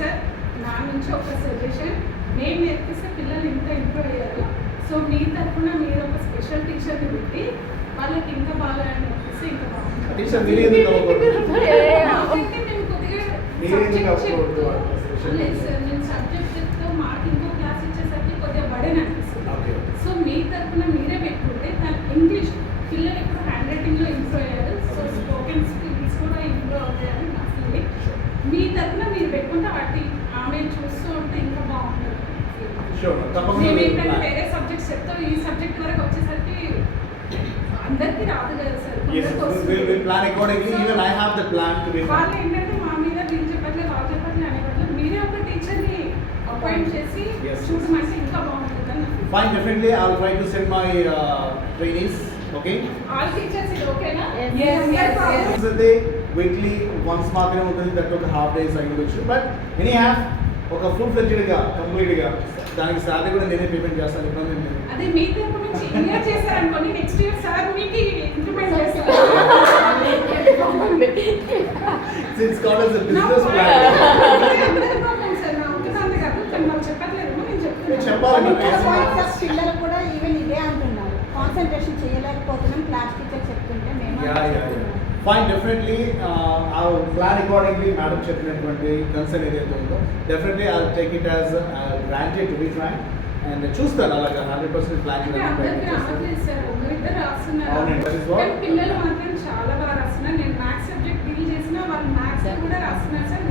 Sir నా నుంచి ఒక సజెషన్, మేము నేర్పిస్తే పిల్లలు ఇంత ఇంప్రూవ్ అయ్యారు. సో మీ తరఫున మీరు ఒక స్పెషల్ టీచర్ని పెట్టి వాళ్ళకి ఇంకా బాగా నేర్పిస్తే ఇంకా బాగుంటుంది. లేదు సార్, నేను సబ్జెక్ట్తో మాకు ఇంకో క్లాస్ ఇచ్చేసరికి కొద్దిగా బడన్ అనిపిస్తుంది. సో మీ తరఫున మీరే పెట్టుకుంటే తన ఇంగ్లీష్ పిల్లలు ఇప్పుడు హ్యాండ్ రైటింగ్లో ఇంప్రూవ్ అయ్యారు. సో స్పోకెన్ స్కిల్స్ కూడా ఇంప్రూవ్ అవుతాయని నా ఫీలింగ్. మీ తరఫున మీరు పెట్టుకుంటే వాటి ఆమె చూస్తూ ఉంటే ఇంకా బాగుంటుంది. మేము ఏంటంటే వేరే సబ్జెక్ట్స్ చెప్తాం, ఈ సబ్జెక్ట్ వరకు వచ్చేసరికి అందరికీ రాదు కదా సార్. వాళ్ళు ఏంటంటే మా మీద వీళ్ళు చెప్పట్లేదు వాళ్ళు చెప్పట్లేదు అనేవాళ్ళు, మీరే ఒక టీచర్ని అపాయింట్ చేసి చూడమంటే ఇంకా బాగుంటుంది అని. Fine, definitely I'll try to send my trainees. Okay. All teachers is okay na? Yes. They weekly once మాత్రమే ఉంటుంది, దట్ ఒక హాఫ్ డేస్ అయ్యొచ్చు. బట్ ఎనీ హ్యావ్ ఒక ఫుల్ ఫ్లెడ్జ్డ్ గా కంప్లీట్ గా దానికి సాలరీ కూడా నేనే పేమెంట్ చేస్తాను. ఇబ్బంది ఏం లేదు. అదే మీ తరపు నుంచి ఇయర్ చేశారు అనుకోండి, నెక్స్ట్ ఇయర్ సార్ మీకు ఇంప్లిమెంట్ చేస్తారు. It's called as a business plan. అందరి ప్రాబ్లం సార్, నా ఒక్కదాన్ని కాదు, కానీ వాళ్ళు చెప్పట్లేదేమో నేను చెప్పాలి. పిల్లలు కూడా ఈవెన్ ఇదే అంటున్నారు, కాన్సన్ట్రేషన్ చేయలేకపోతున్నాం క్లాస్ టీచర్ చెప్తుంటే మేము. ఫైన్, డెఫినెట్లీ ఆ ప్లాన్ అకార్డింగ్లీ మేడం చెప్పినటువంటి కన్సర్న్ ఏదైతే ఉందో definitely I take it as granted to be try and చూస్తాను అలాగా 100% ప్లాన్ అందరికీ రావట్లేదు సార్, ఒకరిద్దరు రాస్తున్నారు. పిల్లలు మాత్రం చాలా బాగా రాస్తున్నారు. నేను మ్యాథ్స్ సబ్జెక్ట్ డీల్ చేసినా వాళ్ళు మ్యాథ్స్ కూడా రాస్తున్నారు సార్.